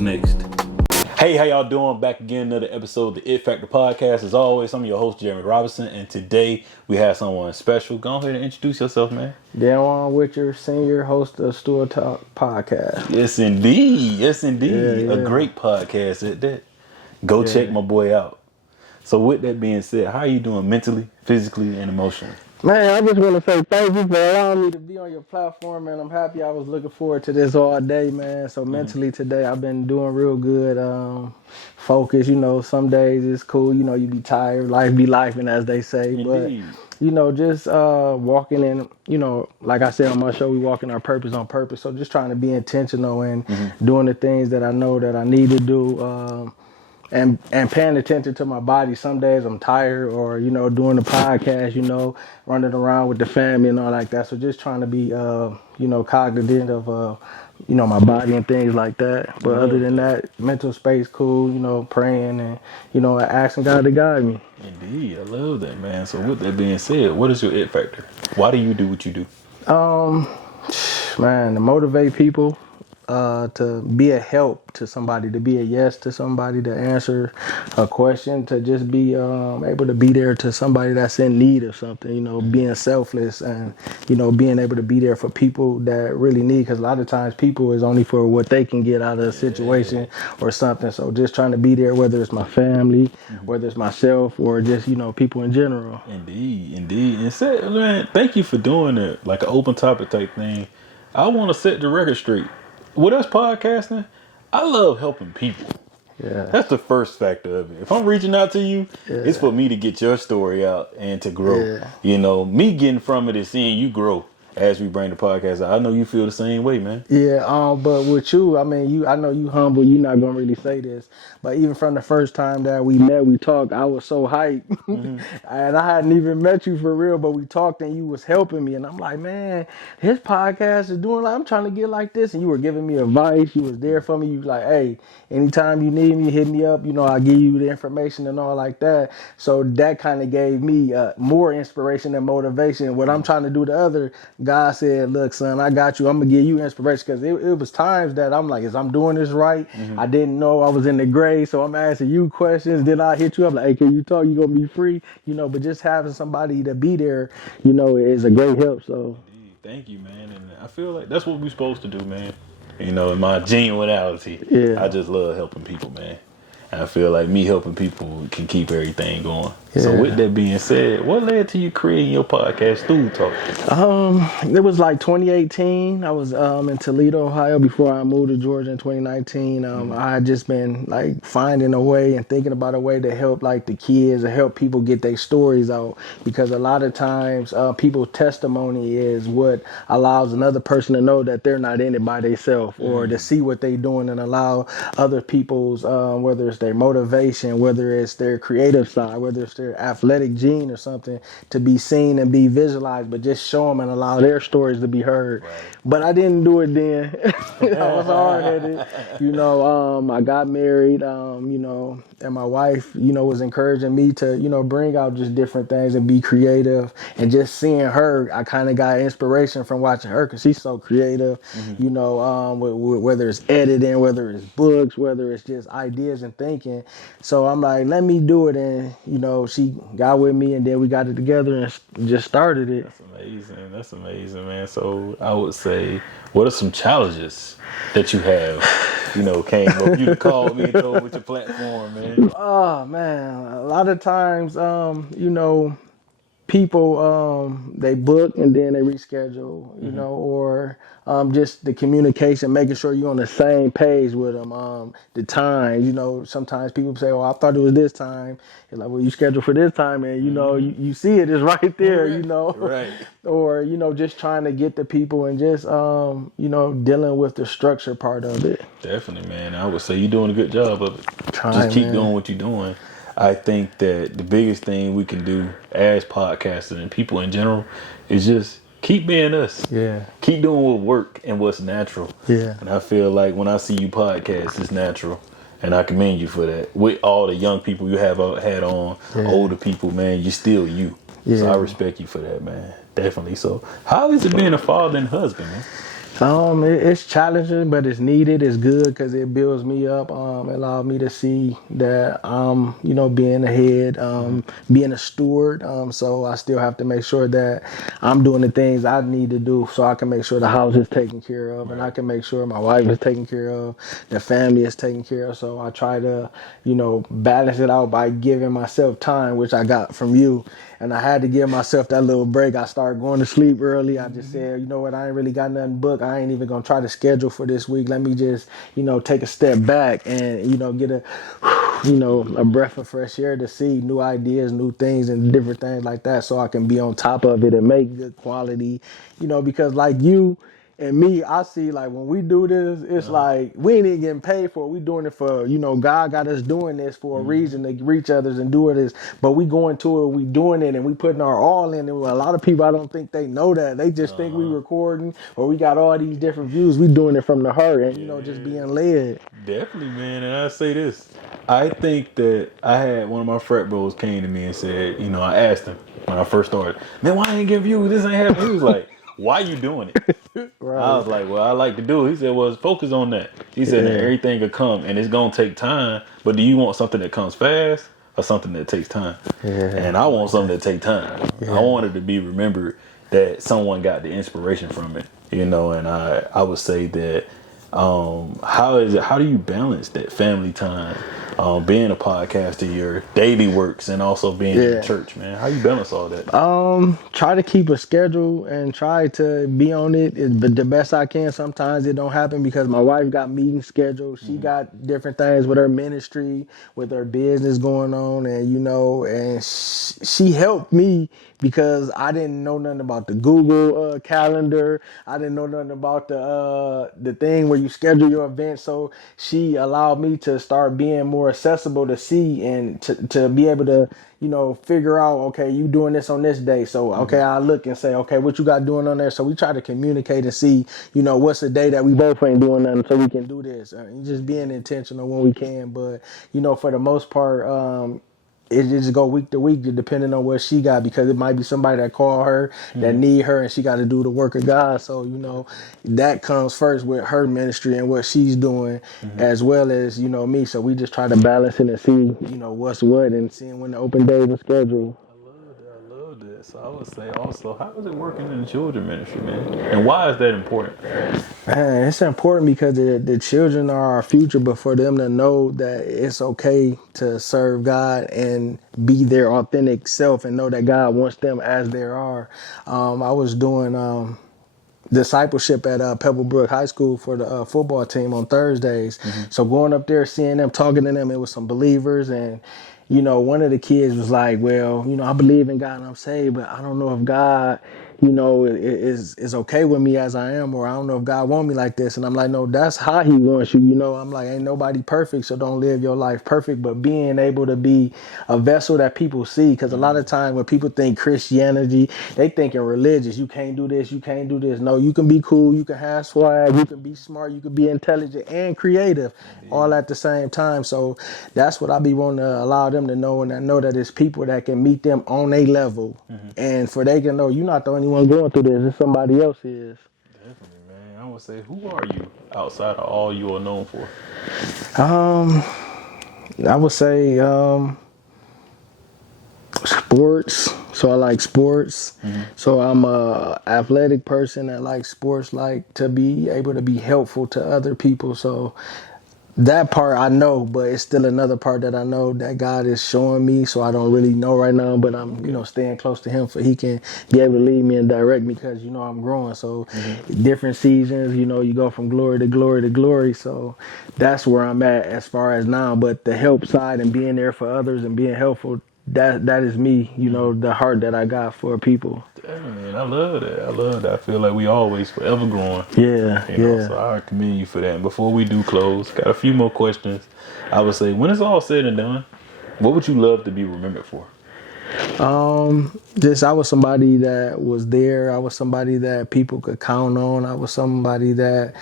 Who's next? Hey, how y'all doing? Back again, another episode of the It Factor Podcast. As always, I'm your host, Jeremy Robinson, and today we have someone special. Go ahead and introduce yourself, man. Danjuan Witcher, senior host of Stool Talk Podcast. Yes, indeed. Yes, indeed. Yeah. A great podcast at that. Go check my boy out. So with that being said, how are you doing mentally, physically, and emotionally? Man, I just want to say thank you for allowing me to be on your platform, man. I'm happy. I was looking forward to this all day, man. So mentally today, I've been doing real good. Focus, some days it's cool. You be tired. Life be lifing, as they say. Indeed. But, just walking in, like I said on my show, we walk in our purpose on purpose. So just trying to be intentional and doing the things that I know that I need to do. And paying attention to my body. Some days I'm tired or, doing the podcast, running around with the family and all like that. So just trying to be, cognizant of, my body and things like that. But other than that, mental space cool, praying and, asking God to guide me. Indeed. I love that, man. So with that being said, what is your it factor? Why do you do what you do? Man, to motivate people. To be a help to somebody, to be a yes to somebody, to answer a question, to just be able to be there to somebody that's in need of something, being selfless and, being able to be there for people that really need, because a lot of times people is only for what they can get out of a situation or something. So just trying to be there, whether it's my family, whether it's myself or just, people in general. Indeed. And said, man, thank you for doing it, like an open topic type thing. I want to set the record straight. With us podcasting, I love helping people. Yeah. That's the first factor of it. If I'm reaching out to you, it's for me to get your story out and to grow. Yeah. Me getting from it is seeing you grow as we bring the podcast out. I know you feel the same way, man. Yeah, but with you, I know you humble. You're not gonna really say this, but even from the first time that we met, we talked, I was so hyped, and I hadn't even met you for real, but we talked and you was helping me, and I'm like, man, his podcast is doing. I'm trying to get like this, and you were giving me advice. You was there for me. You was like, hey, anytime you need me, hit me up. I'll give you the information and all like that. So that kind of gave me more inspiration and motivation. What I'm trying to do to other. God said, look, son, I got you. I'm going to give you inspiration, because it was times that I'm like, is I'm doing this right? I didn't know I was in the gray, so I'm asking you questions. Then I hit you up like, hey, can you talk? You going to be free? But just having somebody to be there, is a great help. So thank you, man. And I feel like that's what we're supposed to do, man. In my genuinity. Yeah. I just love helping people, man. And I feel like me helping people can keep everything going. Yeah. So with that being said, what led to you creating your podcast, Stool Talk? It was like 2018. I was in Toledo, Ohio before I moved to Georgia in 2019. I had just been like finding a way and thinking about a way to help like the kids and help people get their stories out, because a lot of times people's testimony is what allows another person to know that they're not in it by themselves, or to see what they're doing and allow other people's, whether it's their motivation, whether it's their creative side, whether it's their athletic gene or something, to be seen and be visualized, but just show them and allow their stories to be heard. Right. But I didn't do it then. I was hard-headed. I got married, and my wife, was encouraging me to, bring out just different things and be creative. And just seeing her, I kind of got inspiration from watching her, because she's so creative, whether it's editing, whether it's books, whether it's just ideas and thinking. So I'm like, let me do it. And, she got with me, and then we got it together and just started it. That's amazing, man. So I would say, what are some challenges that you have, came up? You called me and told with your platform, man. Oh, man. A lot of times, people, they book and then they reschedule, or just the communication, making sure you're on the same page with them. The time, sometimes people say, oh, I thought it was this time. You're like, well, you scheduled for this time, and, you see it is right there, Right. Or, just trying to get the people and just, dealing with the structure part of it. Definitely, man. I would say you're doing a good job of it. Just keep doing what you're doing. I think that the biggest thing we can do as podcasters and people in general is just keep being us. Yeah. Keep doing what work and what's natural. Yeah. And I feel like when I see you podcast, it's natural. And I commend you for that. With all the young people you have had on, older people, man, you're still you. Yeah. So I respect you for that, man. Definitely. So how is it being a father and husband, man? It's challenging, but it's needed. It's good because it builds me up. Allow me to see that I'm, being ahead, being a steward. So I still have to make sure that I'm doing the things I need to do, so I can make sure the house is taken care of, and I can make sure my wife is taken care of, the family is taken care of. So I try to, balance it out by giving myself time, which I got from you. And I had to give myself that little break. I started going to sleep early. I just said, you know what, I ain't really got nothing booked. I ain't even going to try to schedule for this week. Let me just, take a step back and, get a breath of fresh air to see new ideas, new things, and different things like that, so I can be on top of it and make good quality, because like you and me, I see like when we do this, it's like we ain't even getting paid for it. We doing it for, God got us doing this for a reason to reach others and do this. But we going to it, we doing it, and we putting our all in it. A lot of people, I don't think they know that. They just think we recording or we got all these different views. We doing it from the heart and, just being led. Definitely, man. And I say this. I think that I had one of my frat bros came to me and said, I asked him when I first started, man, why I ain't give you this ain't happening? He was like, why you doing it? Right. I was like, well, I like to do it. He said, well, focus on that. He said, that everything will come and it's going to take time. But do you want something that comes fast or something that takes time? Yeah. And I want something that takes time. Yeah. I want it to be remembered that someone got the inspiration from it, and I would say that how do you balance that family time, being a podcaster, your daily works, and also being in church, man? How you balance all that? Try to keep a schedule and try to be on it the best I can. Sometimes it don't happen because my wife got meetings scheduled. She got different things with her ministry, with her business going on, and and she helped me because I didn't know nothing about the Google calendar. I didn't know nothing about the thing where you schedule your event. So she allowed me to start being more accessible to see and to be able to, figure out, okay, you doing this on this day. So, okay, I look and say, okay, what you got doing on there? So we try to communicate and see, what's the day that we both ain't doing nothing so we can do this. Just being intentional when we can. But, for the most part, it just go week to week depending on what she got, because it might be somebody that call her that need her and she got to do the work of God. So, that comes first with her ministry and what she's doing as well as, me. So we just try to balance it and see, what's what and seeing when the open days are scheduled. I love that. So I would say also, how is it working in the children ministry, man? And why is that important? Man, it's important because the children are our future, but for them to know that it's okay to serve God and be their authentic self and know that God wants them as they are. I was doing discipleship at Pebblebrook High School for the football team on Thursdays. So going up there, seeing them, talking to them, it was some believers, and one of the kids was like, well, I believe in God and I'm saved, but I don't know if God, is okay with me as I am, or I don't know if God want me like this. And I'm like, no, that's how he wants you. I'm like, ain't nobody perfect, so don't live your life perfect, but being able to be a vessel that people see. Because a lot of times when people think Christianity, they thinking religious. You can't do this, you can't do this. No, you can be cool, you can have swag, you can be smart, you can be intelligent and creative all at the same time. So that's what I be wanting to allow them to know, and I know that it's people that can meet them on a level, and for they can know you're not the only one going through this, it's somebody else is. Definitely, man. I would say, who are you outside of all you are known for? I would say sports. So I like sports. So I'm a athletic person that likes sports, like to be able to be helpful to other people. So that part I know, but it's still another part that I know that God is showing me, so I don't really know right now, but I'm, staying close to him so he can be able to lead me and direct me, because, I'm growing. So different seasons, you go from glory to glory to glory. So that's where I'm at as far as now. But the help side and being there for others and being helpful, that is me, the heart that I got for people. Damn, man, I love that. I feel like we always forever growing. Yeah, So I commend you for that. And before we do close, got a few more questions. I would say, when it's all said and done, what would you love to be remembered for? I was somebody that was there. I was somebody that people could count on. I was somebody that,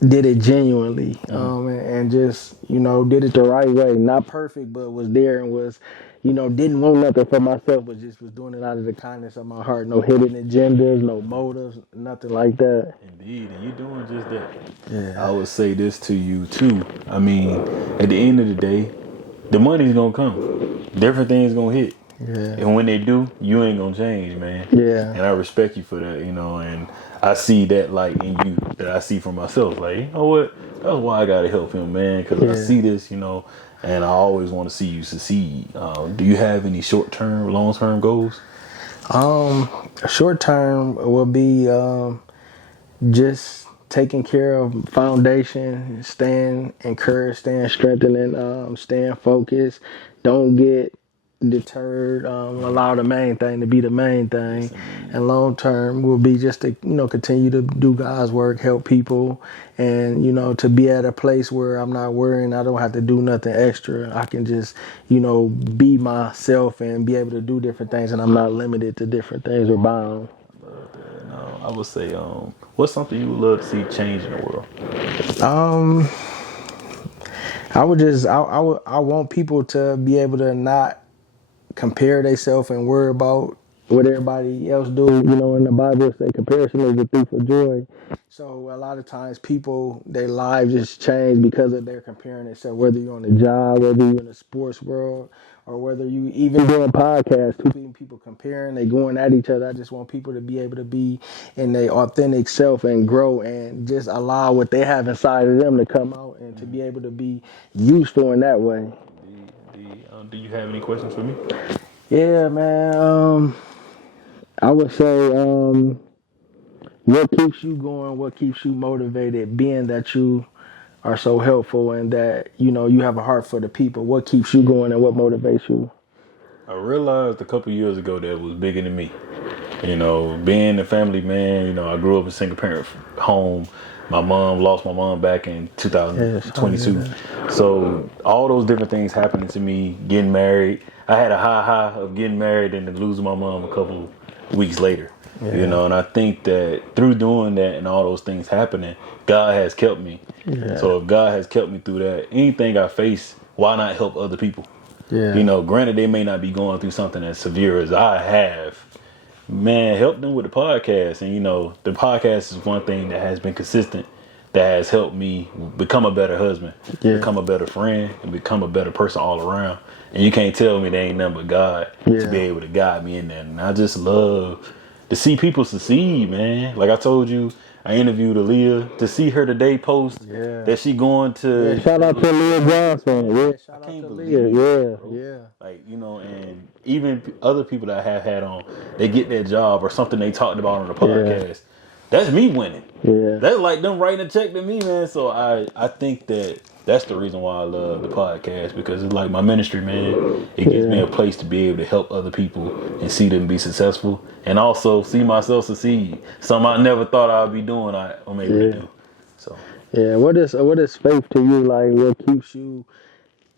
did it genuinely, and just, did it the right way. Not perfect, but was there and was, didn't want nothing for myself, but just was doing it out of the kindness of my heart. No hidden agendas, no motives, nothing like that. Indeed, and you're doing just that. Yeah. I would say this to you too. I mean, at the end of the day, the money's gonna come. Different things gonna hit. Yeah. And when they do, you ain't gonna change, man. Yeah. And I respect you for that, and I see that light in you that I see for myself. Like, you know what? That's why I gotta help him, man. Because I see this, and I always want to see you succeed. Do you have any short-term, long-term goals? Short term will be just taking care of foundation, staying encouraged, staying strengthened, and staying focused. Don't get deterred. Allow the main thing to be the main thing. And long term will be just to continue to do God's work, help people, and to be at a place where I'm not worrying. I don't have to do nothing extra. I can just be myself and be able to do different things, and I'm not limited to different things or bound. I would say, what's something you would love to see change in the world? I want people to be able to not compare themselves and worry about what everybody else do. In the Bible it say comparison is the thief of joy. So a lot of times people, their lives just change because of their comparing themselves, whether you're on a job, whether you're in the sports world, or whether you even doing podcasts, people comparing, they going at each other. I just want people to be able to be in their authentic self and grow and just allow what they have inside of them to come out and to be able to be useful in that way. Do you have any questions for me? Yeah, man. I would say, what keeps you going? What keeps you motivated? Being that you are so helpful and that you have a heart for the people. What keeps you going and what motivates you? I realized a couple years ago that it was bigger than me. Being a family man. I grew up in a single parent home. My mom lost my mom back in 2022. So all those different things happening to me, getting married. I had a high of getting married and then losing my mom a couple weeks later. And I think that through doing that and all those things happening, God has kept me. So if God has kept me through that, anything I face, why not help other people? Granted, they may not be going through something as severe as I have. Man, help them with the podcast. And, the podcast is one thing that has been consistent, that has helped me become a better husband, become a better friend, and become a better person all around. And you can't tell me there ain't nothing but God to be able to guide me in that. And I just love to see people succeed, man. Like I told you, I interviewed Aaliyah. To see her today post that she going to... shout out to Aaliyah Johnson. Shout out to Aaliyah. Like, and even other people that I have had on, they get their job or something they talked about on the podcast. That's me winning. That's like them writing a check to me, man. So I think that's the reason why I love the podcast, because it's like my ministry, man. It gives me a place to be able to help other people and see them be successful, and also see myself succeed. Something I never thought I'd be doing, I'm able to do. So what is faith to you? Like, what keeps you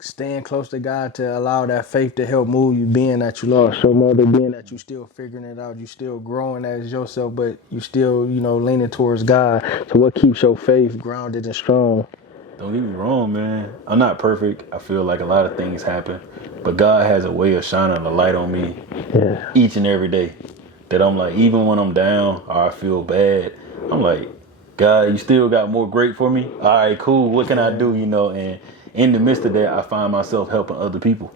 staying close to God to allow that faith to help move you, being that you lost your mother, being that you still figuring it out, you still growing as yourself, but you still, leaning towards God. So what keeps your faith grounded and strong? Don't get me wrong, man. I'm not perfect. I feel like a lot of things happen, but God has a way of shining a light on me each and every day, that I'm like, even when I'm down or I feel bad, I'm like, God, you still got more great for me? All right, cool. What can I do? And in the midst of that, I find myself helping other people.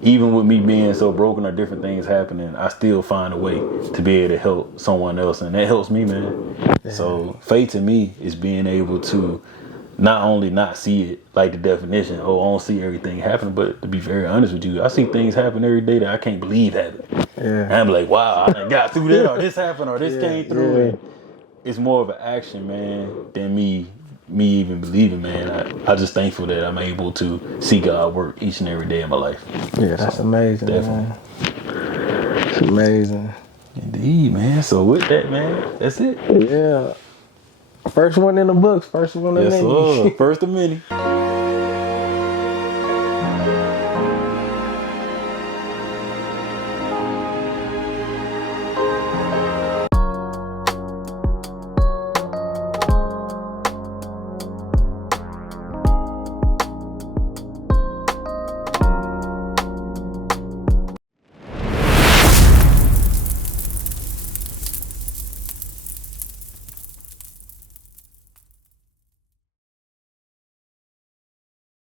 Even with me being so broken or different things happening, I still find a way to be able to help someone else. And that helps me, man. So faith to me is being able to not only not see it like the definition, I don't see everything happen, but to be very honest with you, I see things happen every day that I can't believe happen. And I'm like, wow, I done got through that, or this happened, or this came through. And it's more of an action, man, than me even believing, man. I just thankful that I'm able to see God work each and every day of my life. That's amazing, definitely. Man. It's amazing. Indeed, man. So with that, man, that's it. First one in the books. First one in the many. First of many.